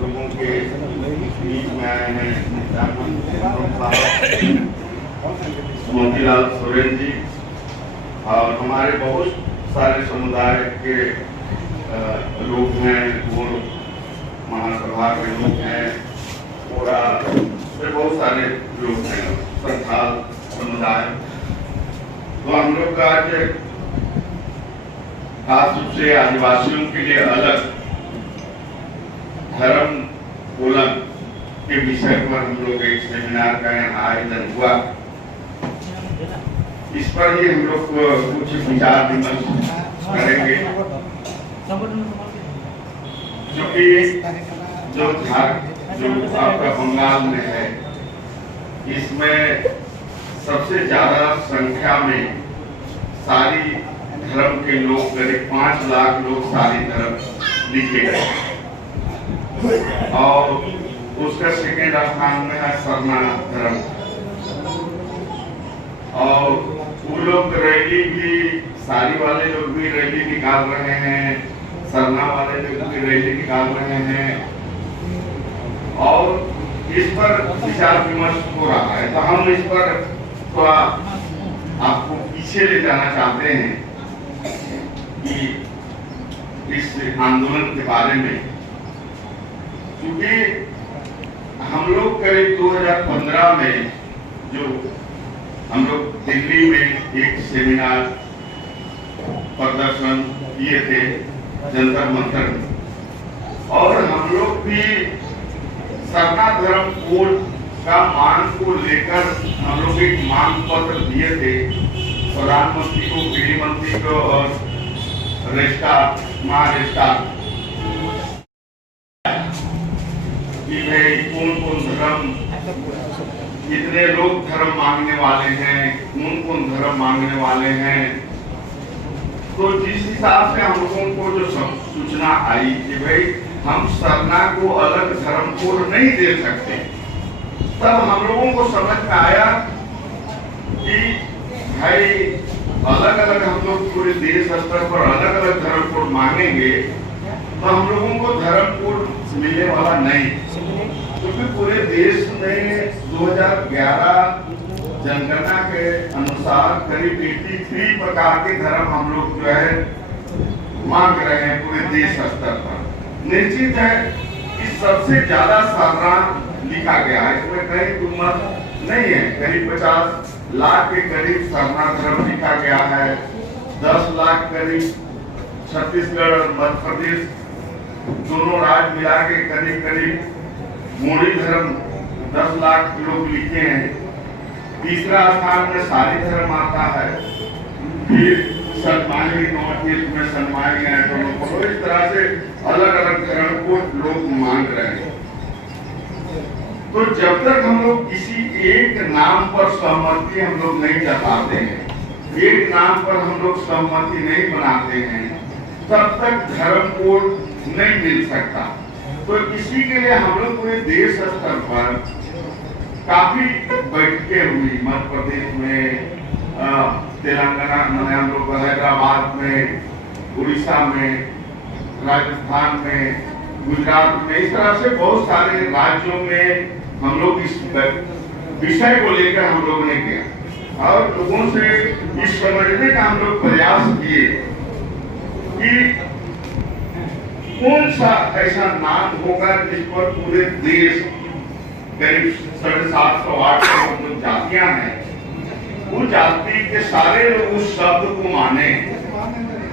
लोगों के बीच में आए हैं मोतीलाल सोरेन जी और हमारे बहुत सारे समुदाय के लोग हैं, वो महासभा के लोग हैं, पूरा बहुत सारे लोग हैं, संथाल समुदाय। तो हम लोग का आज खास रूप से आदिवासियों के लिए अलग धर्म कोलन के विषय पर हम लोग एक सेमिनार का यहाँ आयोजन हुआ। इस पर ही हम लोग कुछ विचार विमर्श करेंगे, क्योंकि जो आपका बंगाल में है, इसमें सबसे ज्यादा संख्या में सारी धर्म के लोग, करीब 5 लाख लोग सारी धर्म लिखे गए और उसका सेकेंड स्थान में है सरना धर्म। और वो लोग रैली भी, सारी वाले लोग भी रैली निकाल रहे हैं, सरना वाले लोग भी रैली निकाल रहे हैं और इस पर विचार विमर्श हो रहा है। तो हम इस पर थोड़ा आपको पीछे ले जाना चाहते हैं कि इस आंदोलन के बारे में, क्योंकि हम लोग करीब 2015 में जो हम लोग दिल्ली में एक सेमिनार प्रदर्शन किए थे जंतर मंतर में, और हम लोग भी सरना धर्म कोड का मांग को लेकर हम लोग एक मांग पत्र दिए थे प्रधानमंत्री को, गृह मंत्री को और महाराष्ट्र कि भाई कौन कौन धर्म, कितने लोग धर्म मांगने वाले हैं, कौन कौन धर्म मांगने वाले हैं। तो जिस हिसाब से हम लोगों को जो सूचना आई कि भाई हम सरना को अलग धर्म कोड नहीं दे सकते, तब हम लोगों को समझ में आया कि भाई अलग अलग हम लोग पूरे देश स्तर पर अलग अलग धर्म कोड मांगेंगे तो हम लोगों को धर्म कोड मिलने वाला नहीं, क्योंकि पूरे देश में 2011 जनगणना के अनुसार करीब 83 प्रकार के धर्म हम लोग जो है मांग रहे हैं पूरे देश स्तर पर। निश्चित है कि सबसे ज्यादा सरना लिखा गया है, इसमें कहीं तुलमत नहीं है। करीब 50 लाख के करीब सरना धर्म लिखा गया है। 10 लाख करीब छत्तीसगढ़ और मध्य प्रदेश दोनों राज्य मिला के करीब मोड़ी धर्म 10 लाख लोग लिखे हैं। तीसरा स्थान में सारी धर्म आता है, फिर सनमाही नॉर्थ ईस्ट में सनमाही है, तो इस तरह से अलग अलग धर्म को लोग मांग रहे हैं। तो जब तक हम लोग किसी एक नाम पर सहमति हम लोग नहीं जताते हैं, एक नाम पर हम लोग सहमति नहीं बनाते हैं, तब तक धर्म कोड नहीं मिल सकता। तो इसी के लिए हम लोग पूरे देश स्तर पर काफी बैठकें हुई, मध्य प्रदेश में, तेलंगाना में, हम लोग हैदराबाद में, उड़ीसा में, राजस्थान में, गुजरात में, इस तरह से बहुत सारे राज्यों में हम लोग इस विषय को लेकर हम लोगों ने किया और लोगों से इस समझने का हम लोग प्रयास किए कि कौन सा ऐसा नाम होगा जिस पर पूरे देश करीब 750-800 जातियां हैं, वो जाति के सारे लोग उस शब्द को माने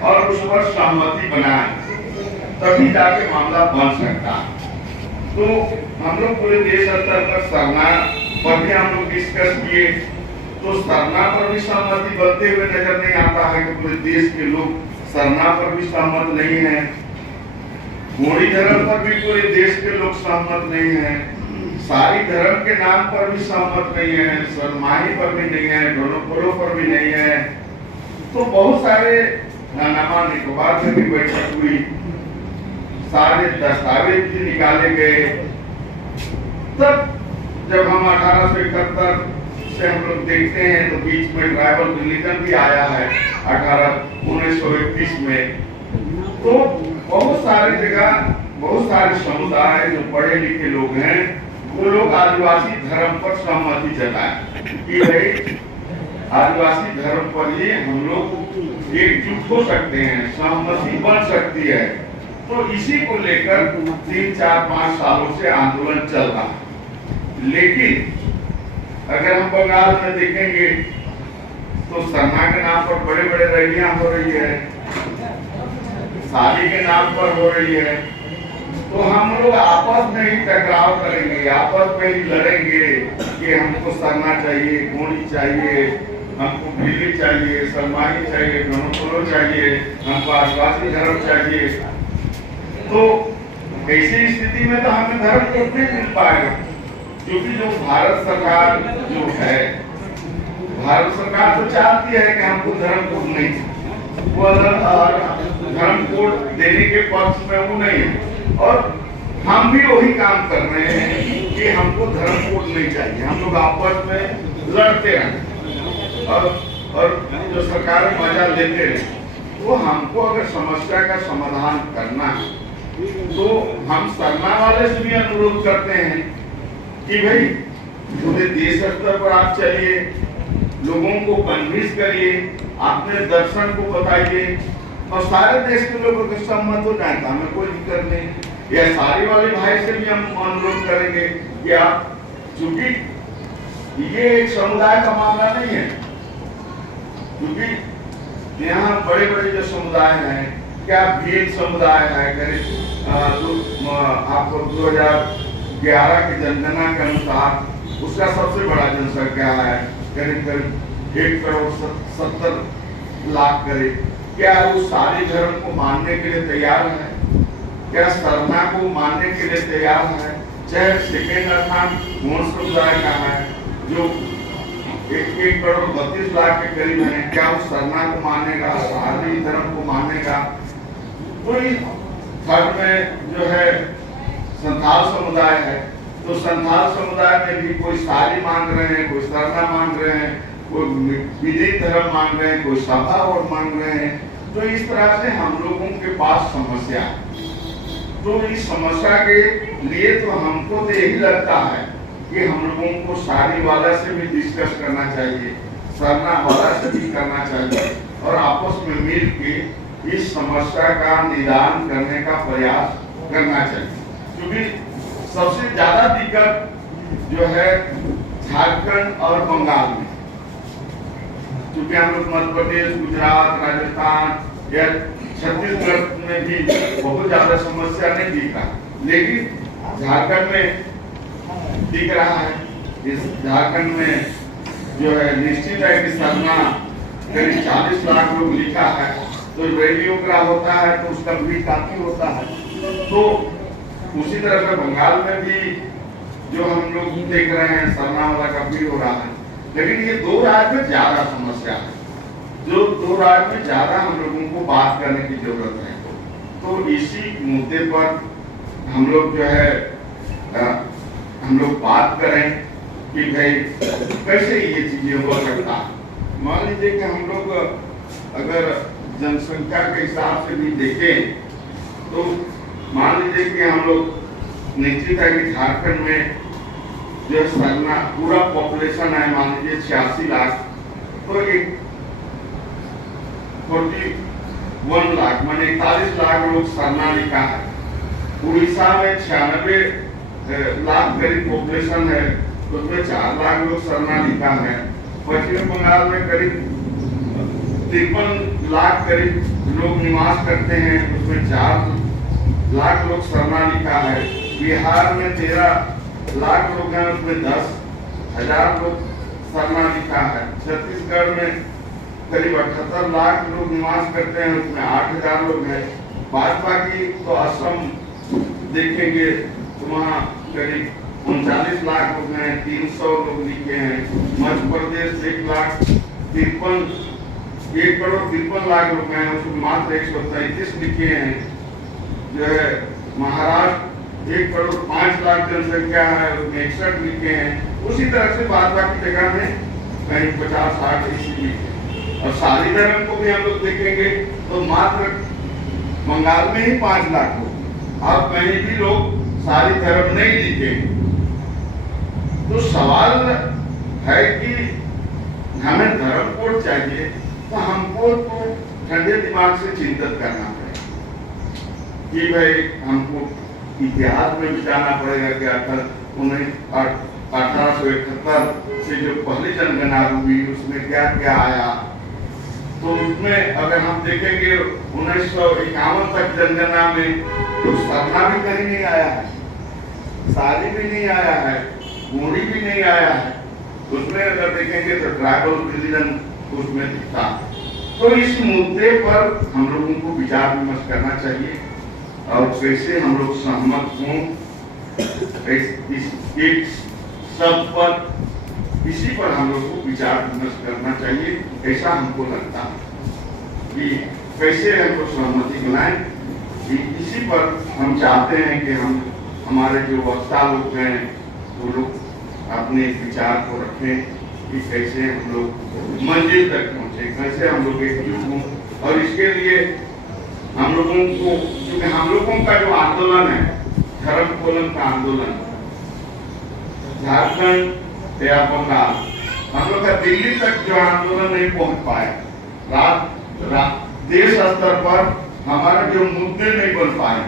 और उस पर सहमति बनाए, तभी जाके मामला बन सकता है। तो हम लोग पूरे देश स्तर पर सरना पर भी हम लोग डिस्कस किए, तो सरना पर भी सहमति बनते हुए नजर नहीं आता है कि पूरे देश के लोग सरना पर भी सहमत नहीं है। मोड़ी धर्म पर भी पूरे देश के लोग सहमत नहीं है, सारी धर्म के नाम पर भी सहमत नहीं है, सरमाही पर भी नहीं है, ढोलोपोलो पर भी नहीं है। तो बहुत सारे अंडमान निकोबार में भी बैठक हुई, सारे दस्तावेज भी निकाले गए। तब जब हम 1871 से हम लोग देखते हैं तो बीच में ट्राइबल रिलीजन भी आया है 1931 में। तो बहुत सारे जगह बहुत सारे समुदाय जो पढ़े लिखे लोग हैं वो लोग आदिवासी धर्म पर सहमति जताए कि भाई आदिवासी धर्म पर ही हम लोग एकजुट हो सकते हैं, सहमति बन सकती है। तो इसी को लेकर 3, 4, 5 सालों से आंदोलन चल रहा है। लेकिन अगर हम बंगाल में देखेंगे तो सरना के नाम पर बड़े बड़े रैलियां हो रही है, शादी के नाम पर हो रही है। तो हम लोग आपस में ही टकराव करेंगे, आपस में ही लड़ेंगे कि हमको सरना चाहिए, गोंडी चाहिए, हमको भिल्ली चाहिए, सरमाही चाहिए, गणों चाहिए, हमको आदिवासी धर्म चाहिए। तो ऐसी स्थिति में तो हमें धर्म कोड नहीं मिल पाएगा, क्योंकि जो भारत सरकार जो है, भारत सरकार तो चाहती है कि हमको धर्म कोड नहीं, वो धर्म कोड देने के पक्ष में वो नहीं है। और हम भी वही काम कर रहे हैं कि हमको धर्म कोड नहीं चाहिए, हम लोग आपस में लड़ते हैं और जो सरकार मजा लेते हैं। वो हमको अगर समस्या का समाधान करना है तो हम सरना वाले से भी अनुरोध करते हैं कि भाई पूरे देश स्तर पर आप चलिए, लोगों को कन्विंस करिए, अपने दर्शन को बताइए और सारे देश के लोगों के सम्मत हो जाए तो हमें कोई दिक्कत नहीं। या सारी वाले भाई से भी हम अनुरोध करेंगे कि आप, चूंकि ये एक समुदाय का मामला नहीं है, क्योंकि यहाँ बड़े बड़े जो समुदाय हैं, क्या भील समुदाय है, करीब आपको 2011 की जनगणना के अनुसार उसका सबसे बड़ा जनसंख्या है, करीब 1,70,00,000 करीब। क्या वो सारे धर्म को मानने के लिए तैयार है? क्या सरना को मानने के लिए तैयार है? चाहे सेकेंड स्थान गोंड समुदाय का है जो 1,32,00,000 के करीब है, क्या वो सरना को मानेगा, सारी धर्म को मानेगा? कोई थर्ड में जो है संथाल समुदाय है, तो संथाल समुदाय में भी कोई सारी मांग रहे हैं, कोई सरना मांग रहे हैं, कोई विधि धर्म मांग रहे हैं, कोई सभा और मांग रहे हैं। तो इस तरह से हम लोगों के पास समस्या है। तो इस समस्या के लिए तो हमको तो यही लगता है कि हम लोगों को सारी वाला से भी डिस्कस करना चाहिए, सरना वाला से भी करना चाहिए और आपस में मिल के इस समस्या का निदान करने का प्रयास करना चाहिए। क्योंकि सबसे ज्यादा दिक्कत जो है झारखंड और बंगाल में, क्योंकि हम लोग मध्य प्रदेश, गुजरात, राजस्थान या छत्तीसगढ़ में भी बहुत ज्यादा समस्या नहीं दिखा, लेकिन झारखंड में दिख रहा है। इस झारखंड में जो है निश्चित है कि सरना करीब 40 लाख लोग लिखा है, तो रेडियोग्राफ होता है तो उसका भी काफी होता है। तो उसी तरह से बंगाल में भी जो हम लोग देख रहे हैं सरना वाला का भी हो रहा है। लेकिन ये दो राज्य में ज्यादा समस्या है, जो दो राज्य में ज्यादा हम लोगों को बात करने की जरूरत है। तो इसी मुद्दे पर हम लोग जो है हम लोग बात करें कि भाई कैसे ये चीजें हो सकता है। मान लीजिए कि हम लोग अगर जनसंख्या के हिसाब से भी देखें तो मान लीजिए कि हम लोग निश्चित है कि झारखंड में जो सरना पूरा पॉपुलेशन है, मान लीजिए 86 लाख, तो एक 41 लाख माने 41 लाख लोग सरना लिखा है। उड़ीसा में 96 लाख करीब पॉपुलेशन है, तो उसमें 4 लाख लोग सरना लिखा है। पश्चिम बंगाल में करीब 53 लाख करीब लोग निवास करते हैं, उसमें 4 लाख लोग सरना लिखा है। बिहार में 13 लाख लोग हैं, उसमें 10,000 लोग सरना लिखा है। छत्तीसगढ़ में करीब 78 लाख लोग निवास करते हैं, उसमें 8,000 लोग हैं। बाकी तो असम देखेंगे तो वहाँ करीब 39 लाख लोग हैं, 300 लोग लिखे हैं। मध्य प्रदेश 1,53,00,000 लोग हैं, उसमें मात्र 133 लिखे हैं। जो है महाराष्ट्र 1,05,00,000 जनसंख्या है, उसमें 61 लिखे हैं। उसी तरह से बाकी जगह में कहीं 50-60 इसी लिखे। और सारी धर्म को भी हम लोग देखेंगे तो मात्र बंगाल में ही 5 लाख लोग, आप कहीं भी लोग सारी धर्म नहीं दिखेंगे। तो सवाल है कि हमें धर्म कोड चाहिए, तो हमको तो ठंडे दिमाग से चिंतन करना पड़ेगा कि भाई हमको इतिहास में भी जाना पड़ेगा कि 1871 से जो पहली जनगणना हुई उसमें क्या क्या आया। तो उसमें अगर हम देखेंगे 1951 तक जनगणना में तो सरना भी कहीं नहीं आया है, शादी भी नहीं आया है, गोरी भी नहीं आया है। उसमें अगर देखेंगे तो ट्राइबल रिलीजन उसमें दिखता है। तो इस मुद्दे पर हम लोगों को विचार विमर्श करना चाहिए और कैसे हम लोग सहमत हों इस सब पर, इसी पर हम लोग को विचार विमर्श करना चाहिए। ऐसा हमको लगता है कि कैसे हमको सहमति बनाएं, इसी पर हम चाहते हैं कि हम हमारे जो वक्ता लोग हैं वो लोग अपने विचार को रखें कि कैसे हम लोग मंजिल तक पहुंचे, कैसे हम लोग एकजुट हों। और इसके लिए हम लोगों को, क्योंकि हम लोगों का जो आंदोलन है धर्म कोलन का आंदोलन, झारखंड या बंगाल, हम लोग का दिल्ली तक जो आंदोलन नहीं पहुंच पाया, देश स्तर पर हमारे जो मुद्दे नहीं बन पाए,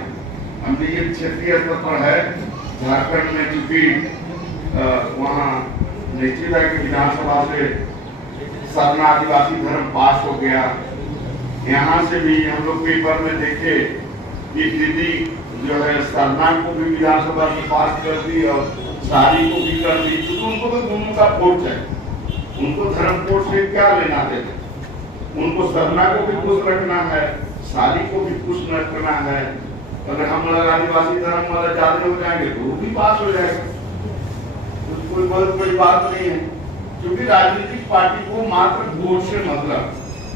हम ये क्षेत्रीय स्तर पर है। झारखंड में चूंकि वहाँ निश्चित है कि विधानसभा से सरना आदिवासी धर्म पास हो गया। यहाँ से भी हम लोग पेपर में देखे कि दीदी जो है सरना को भी विधानसभा में पास कर दी और शादी को भी कर दी, क्योंकि उनको तो दोनों का वोट है, उनको धर्म कोड से क्या लेना देना। उनको सरना को भी खुश रखना है, शादी को भी खुश रखना है। अगर हम लोग आदिवासी धर्म वाला ज्यादा हो जाएंगे तो वो भी पास हो जाएगा, कोई बहुत बड़ी बात नहीं है। क्योंकि राजनीतिक पार्टी को मात्र वोट से मतलब,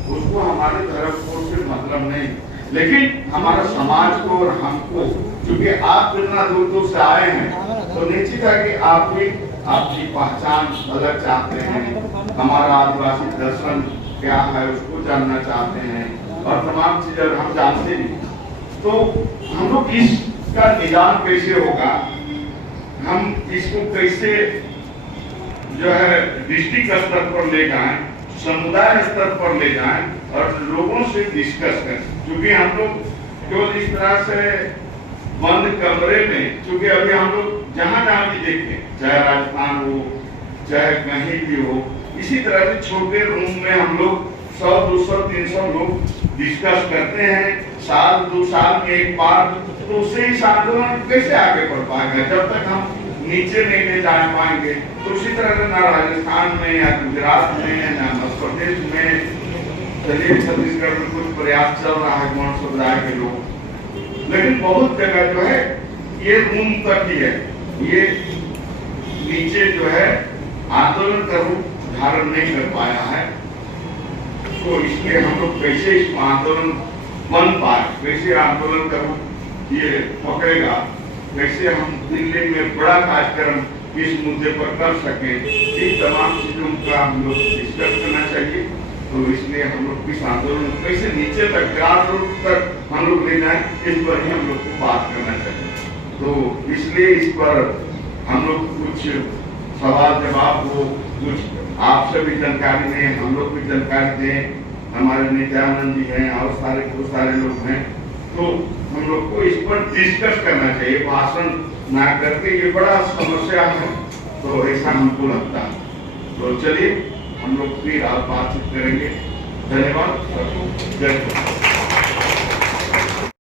उसको हमारे धर्म कोड से मतलब नहीं। लेकिन हमारा समाज को और हमको, क्योंकि आप जितना दूर दूर से आए हैं तो निश्चित है कि आप भी आपकी पहचान अलग चाहते हैं, हमारा आदिवासी दर्शन क्या है उसको जानना चाहते हैं और तमाम चीजें हम जानते नहीं। तो हम लोग इसका निदान कैसे होगा, हम इसको कैसे जो है डिस्ट्रिक्ट स्तर पर ले जाएं, समुदाय स्तर पर ले जाएं और लोगों से डिस्कस करें। क्योंकि हम लोग केवल इस तरह से बंद कमरे में, क्योंकि अभी हम लोग जहाँ जहाँ भी देखें, चाहे राजस्थान हो चाहे कहीं भी हो, इसी तरह से छोटे रूम में हम लोग 100, 200, 300 लोग डिस्कस करते हैं साल 2 साल में एक बार। तो उससे इस आंदोलन कैसे आगे बढ़ पाएगा जब तक हम नीचे नहीं ले जा पाएंगे। तो उसी तरह से ना राजस्थान में या गुजरात में ना मध्य प्रदेश में, चलिए छत्तीसगढ़ में कुछ प्रयास चल रहा है गौड़ समुदाय के लोग, लेकिन बहुत जगह जो है ये रूम तक ही है, ये नीचे जो है आंदोलन का रूप धारण नहीं कर पाया है। तो इसलिए हम लोग कैसे इस आंदोलन बन पाए, कैसे आंदोलन का रूप ये पकड़ेगा, कैसे हम दिल्ली में बड़ा कार्यक्रम इस मुद्दे पर कर सके, इन तमाम चीजों का हम लोग डिस्कस करना चाहिए। तो इसलिए हम लोग इस आंदोलन कैसे नीचे तक ग्रास रूट तक हम लोग ले जाए, इस पर ही हम लोग को बात करना चाहिए। तो इसलिए इस पर हम लोग कुछ सवाल जवाब हो, कुछ आपसे भी जानकारी दें, हम लोग भी जानकारी दें, हमारे नित्यानंद जी हैं और बहुत सारे लोग हैं। तो हम लोग को इस पर डिस्कस करना चाहिए, भाषण ना करके, ये बड़ा समस्या है। तो ऐसा हमको लगता है। तो चलिए हम लोग फिर आप बातचीत करेंगे। धन्यवाद। जय हिंद।